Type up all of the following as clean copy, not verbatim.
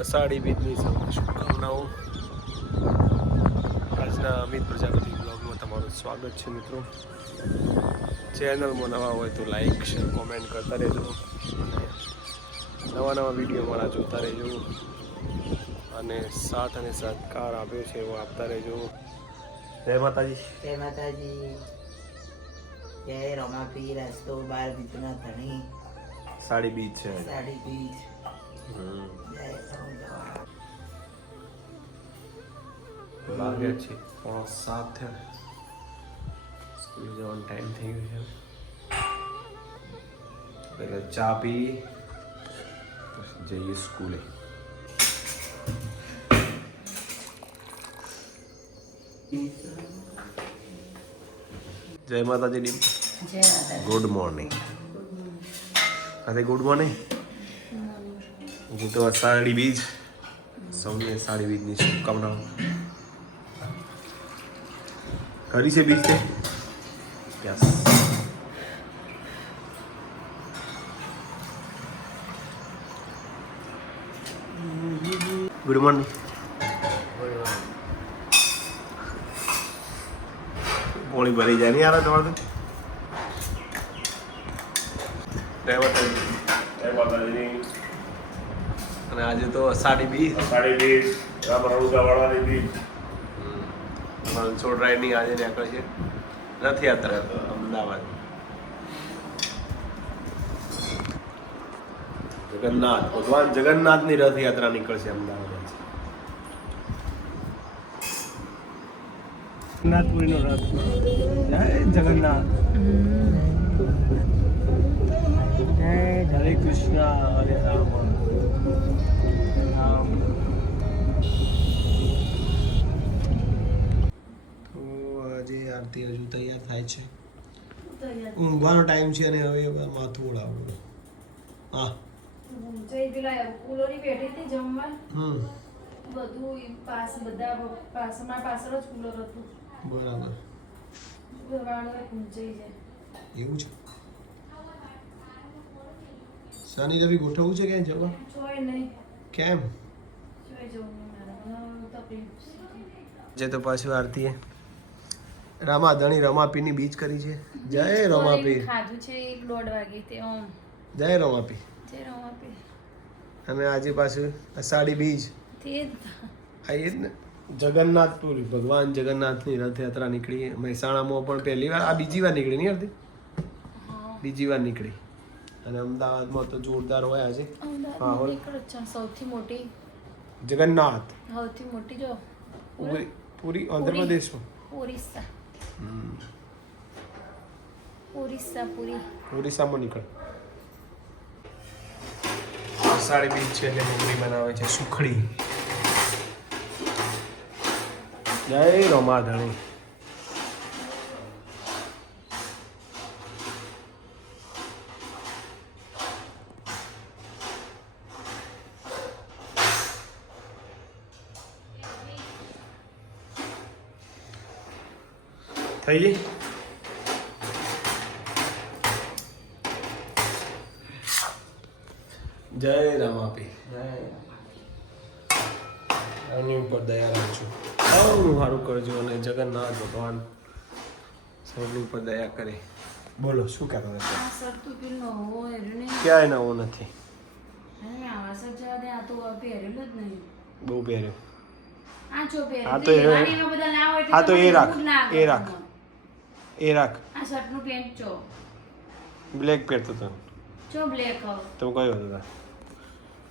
અષાઢી બીજની સૌને શુભકામનાઓ. આજના અમિત પ્રજાપતિ બ્લોગમાં તમારું સ્વાગત છે મિત્રો. ચેનલમાં નવા હોય તો લાઈક શેર કોમેન્ટ કરતા રહેજો અને નવા વિડીયો મારા જોતા રહેજો અને સાથ અને સહકાર આપ્યો છે એવો આપતા રહેજો. જય માતાજી. જય માતાજી. જય રમાપીર. આજ તો 12 બીજના ધણી સાડી બીજ છે. સાડી બીજ. લાગે છે 7:30 થયા. સ્કૂલ જવાનો ટાઈમ થઈ ગયો છે. પહેલા ચા પી પછી જઈએ સ્કૂલે. જય માતાજી ડીમ. જય માતાજી. Good morning. આજે ગુડ મોર્નિંગ. હું તો સાડી બીજ સૌને સાડી બીજની શુભકામનાઓ. કરી છે બીજ તે યસ. Good morning. પોણી ભરી જાય નહીં યાર તમારે તો. જય માતાજી. અને આજે તો અષાઢી બીજ. રણછોડ રાયની આજે નીકળે છે રથયાત્રા અમદાવાદ. જગન્નાથ ભગવાન જગન્નાથની રથયાત્રા નીકળશે અમદાવાદ. જગન્નાથપુરીનો રથ. જય જગન્નાથ. હરે કૃષ્ણ હરે રામ રામ. તો આજે આરતી હજુ તૈયાર થાય છે. ઊંઘવાનો ટાઈમ છે અને હવે માથું ઓળાવું. હા જઈ પેલા કુલોની બેઠી હતી જમવા. બધું બધા પાસમાં પાછળ જ કુલર હતું. બરાબર. વાળો ઊંચાઈ જાય એવું છે. શનિ રવિ ગોઠવવું છે ક્યાંય જવા? જોઈ નહીં. કેમ? જોઈ જવું તકલીફ. જે તો પાછું આરતીએ રામાધણી રમાપીની બીજ કરી છે. જય રમાપી. ખાધું છે 1:30 વાગે તે ઓમ. જય રમાપી. જય રમાપી. અને આજે પાછું અષાઢી બીજ. તે આ એ જ ને જગન્નાથપુરી ભગવાન જગન્નાથની રથયાત્રા નીકળી મહેસાણામાં પણ પહેલી વાર. આ બીજી વાર નીકળી નહીં આરતી? બીજી વાર નીકળી. અને અમદાવાદમાં તો જોરદાર હોય આજે માહોલ. સૌથી મોટી જગન્નાથ સૌથી મોટી જો પૂરી આંધ્રપ્રદેશમાં. ઓરિસ્સા. ઓરિસ્સા પૂરી ઓરિસ્સામાં નીકળ. અષાઢી બીજ છે એટલે મમ્મી બનાવે છે સુખડી. જય રમાધણી. થઈ ગઈ. જય રમાપી. આની ઉપર દયા રાખજો. સૌનું સારું કરજો અને જગન્નાથ ભગવાન સૌની ઉપર દયા કરે. બોલો શું કહેતો નથી? આ સરતું પેલું નવો હેર્યું નહીં. ક્યાંય નવો નથી. આવા સર જવા દે. આ તો પહેરેલું જ નહીં. બહુ પહેર્યો. આ જો પહેરેલું. હા તો એ બધા ના હોય હા તો એ રાખ. એ રાખ. એ રાખ. આ શર્ટનું પેન્ટ જો બ્લેક પહેરતો હતો. જો બ્લેક હવે તો કયો હતો તાર?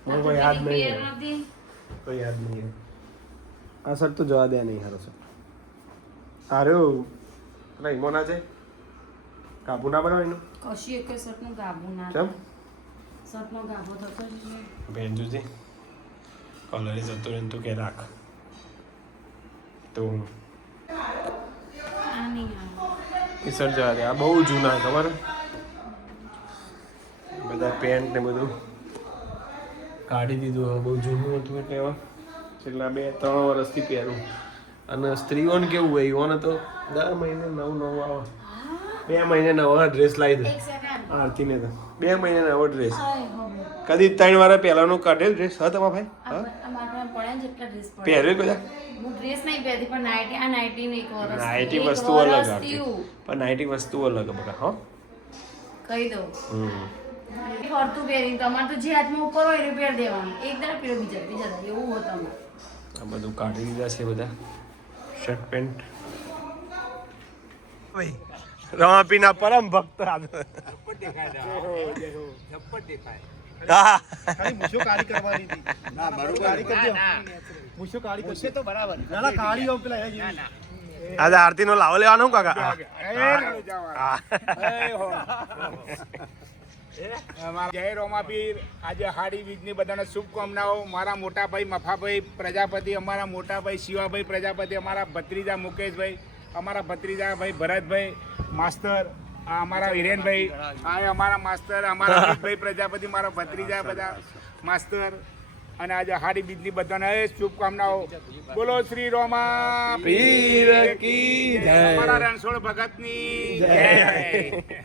મને કોઈ યાદ નહીં. કોઈ યાદ નહીં. આ શર્ટ તો જવા દે નહીં. સારો સર સારું નહીં મોના છે. કાબુ ના બનાવ એનું. કશી એક શર્ટનું ગાભું ના. કેમ? શર્ટનો ગાભો થતો જ છે. બેન જોજે કલર જતો રહે તો કે રાખ. તો આ નહીં આવે. એ શર્ટ જવા દે. આ બહુ જૂના ખબર બધા પેન્ટ ને બધું કાઢી દીધું. હવે બહુ જૂનું હતું એટલે હવે છેલ્લા 2-3 વર્ષથી પહેરું. અને સ્ત્રીઓને કેવું હોય એઓને તો દર મહિને નવું આવે. 2 મહિને નવો ડ્રેસ લાવી દે આરતીને તો. 2 મહિને નવો ડ્રેસ. કદી 3 વાર પહેલાનો કાઢેલ ડ્રેસ હા તમારા ભાઈ હા અમારા પડે ને જેટલા ડ્રેસ પડે પહેર્યો કદા હું ડ્રેસ નહીં પહેરતી પણ નાઇટી આ નાઇટી ને એક વર્ષ નાઇટી વસ્તુ અલગ આવતી પણ નાઇટી વસ્તુ અલગ બકા હા કહી દઉં ફરતું પહેરી તમારે તો જે હાથમાં ઉપર હોય એ પહેર દેવાનું એક દાડા પેલો બીજા એવું હોત અમારે આ બધું કાઢી દીધા છે બધા શર્ટ પેન્ટ ભાઈ રમાપીના પરમ ભક્ત હા ખાલી મૂછો કાળી કરવાની હતી. ના બરોબર કાળી કરજો. મૂછો કાળી કરશે તો બરાબર. ના ના કાળી હો પેલા એ જેવી. આજે આરતી નો લાવો લેવાનો કાકા હા. જય રોમાપીર આજે હાડી બીજની બધાને શુભકામનાઓ. મારા મોટા ભાઈ મફાભાઈ પ્રજાપતિ, અમારા મોટા ભાઈ શિવાભાઈ પ્રજાપતિ, અમારા ભત્રીજા મુકેશભાઈ, અમારા ભત્રીજા ભાઈ ભરતભાઈ માસ્તર, આ અમારા હિરેનભાઈ, આ અમારા માસ્તર, અમારા અમિતભાઈ પ્રજાપતિ, મારા ભત્રીજા બધા માસ્તર. અને આજે હાડી બીજની બધાને શુભકામનાઓ. બોલો શ્રી રોમા પીર કી જય. અમારા રણછોડ ભગતની જય.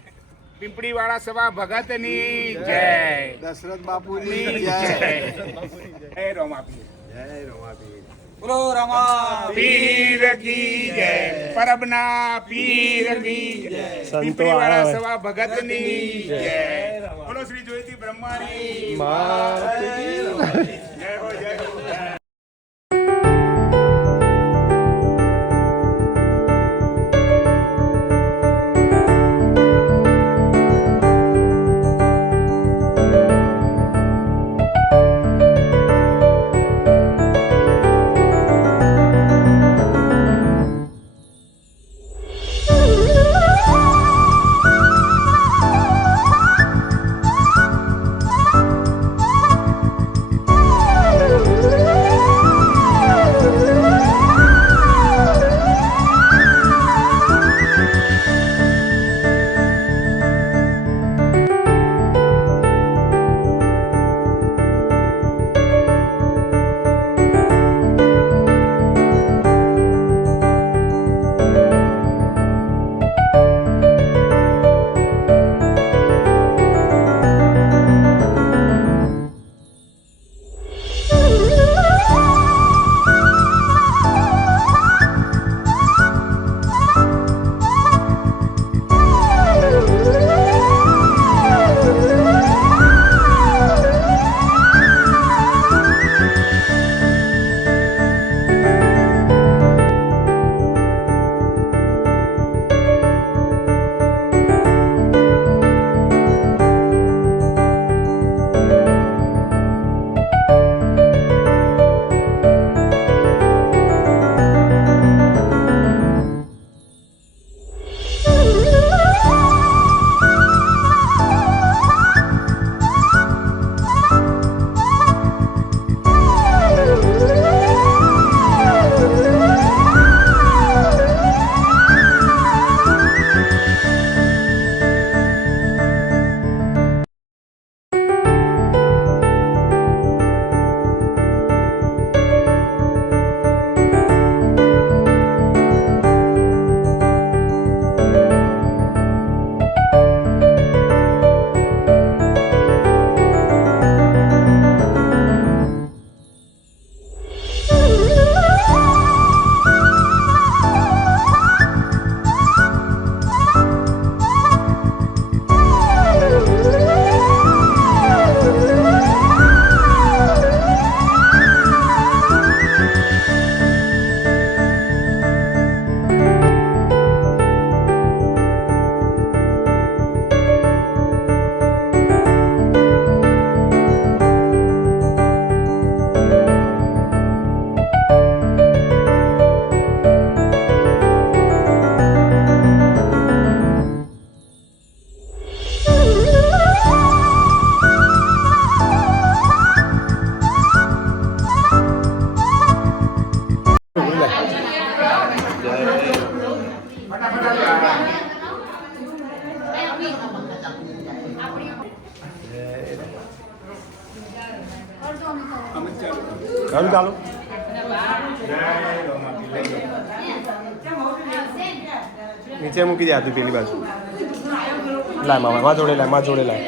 पिंपड़ी वाला सभा भगतनी जय, દશરથ બાપુની जय जय रोमापीर, बोलो रोमापीर की जय, परबना पीर की जय, पिंपड़ी वाला सभा भगतनी जय, बोलो श्री ज्योति ब्रह्मानी जय हो जय हो. ચાલુ ચાલુ નીચે મૂકી દે આથી પેલી બાજુ લાય મામા માં જોડે લાય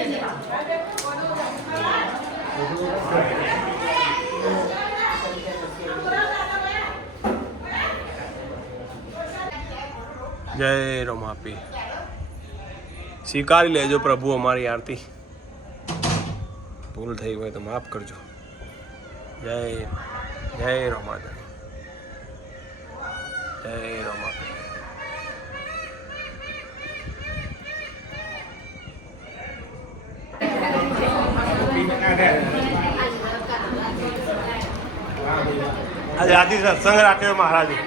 જય રમાપી. સ્વીકારી લેજો પ્રભુ અમારી આરતી. ભૂલ થઈ હોય તો માફ કરજો. જય જય રમાધણી. જય રમાપી. આજે રાતી સત્સંગ રાખ્યો મહારાજે.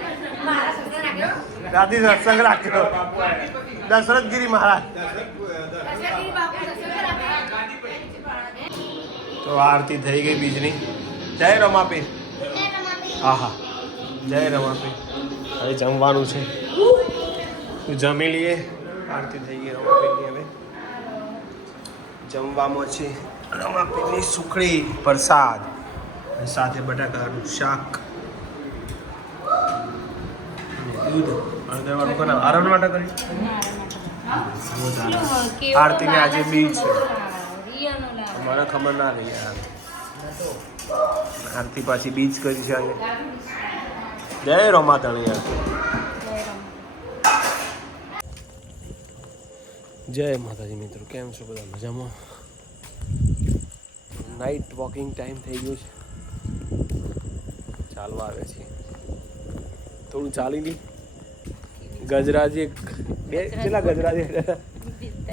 રાતી સત્સંગ રાખ્યો દશરથગીરી મહારાજ. તો આરતી થઈ ગઈ બીજની. જય રમાપીર. હા હા જય રમાપીર. હવે જમવાનું છે તો જમી લઈએ. આરતી થઈ ગઈ રમાપીરની. હવે જમવામાં છે રમાપીરની સુખડી પ્રસાદ સાથે બટાકાનું શાક દૂધ. અડધરવાળું કોના આરણ માટે કરી. આરતીને આજે બીજ છે. મને ખબર ના રહી યાર. આરતી પાછી બીજ કરી છે આજે. જય રમાધણી. યાર જય માતાજી મિત્રો, કેમ છો બધા? મજામાં? નાઇટ વોકિંગ ટાઈમ થઈ ગયો છે. ચાલવા આવે છે. થોડું ચાલી લી. ગજરાજ એક બે કેટલા ગજરાજ?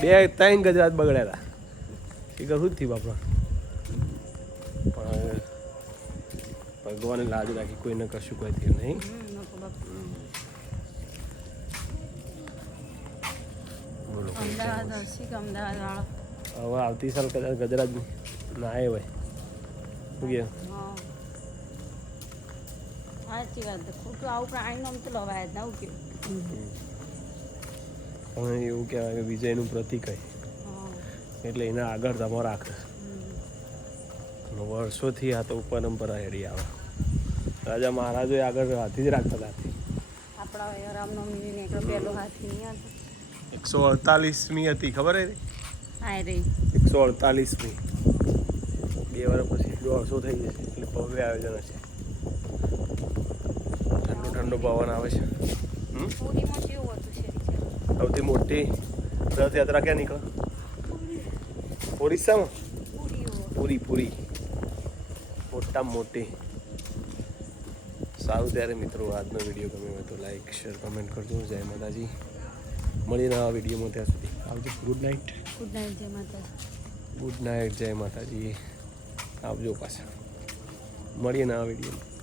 2-3 ગજરાજ બગડ્યા હતા. એ કશું જ થયું બાપા. પણ ભગવાને લાજ રાખી, કોઈને કશું કોઈ થયું નહીં. બોલો. હવે આવતી સાલ કદાચ ગજરાજ ના આવે ભાઈ. શું કહે? સાચી વાત. ખોટું આવું પ્રાણીનું આમ તો લવાય જ ના. આવું કેવું પણ એવું કહેવાય કે વિજયનું પ્રતિક હોય એટલે એના આગળ તમે રાખે. વર્ષોથી આ તો પરંપરા હેડી આવે. રાજા મહારાજોએ આગળ હાથી જ રાખતા હતા. આપણા રામનવમી નીકળો પહેલો હાથી નહીં હતો. 148મી હતી ખબર હતી? હા રહી 148મી. 2 વર્ષ પછી 150 થઈ જશે એટલે ભવ્ય આયોજન હશે. ઠંડો ઠંડો પવન આવે છે. પૂરીમાં કેવું હતું છે? સૌથી મોટી રથયાત્રા ક્યાં નીકળે? ઓરિસ્સામાં. પૂરી મોટામાં મોટી. સારું ત્યારે મિત્રો, આજનો વિડીયો ગમે હોય તો લાઈક શેર કમેન્ટ કરજો. જય માતાજી. મળીએ નવા વિડીયોમાં. ત્યાં સુધી આવજો. Good night. Good night. જય માતાજી. Good night. જય માતાજી. આવજો પાછા. મળીએ નવા વિડીયોમાં.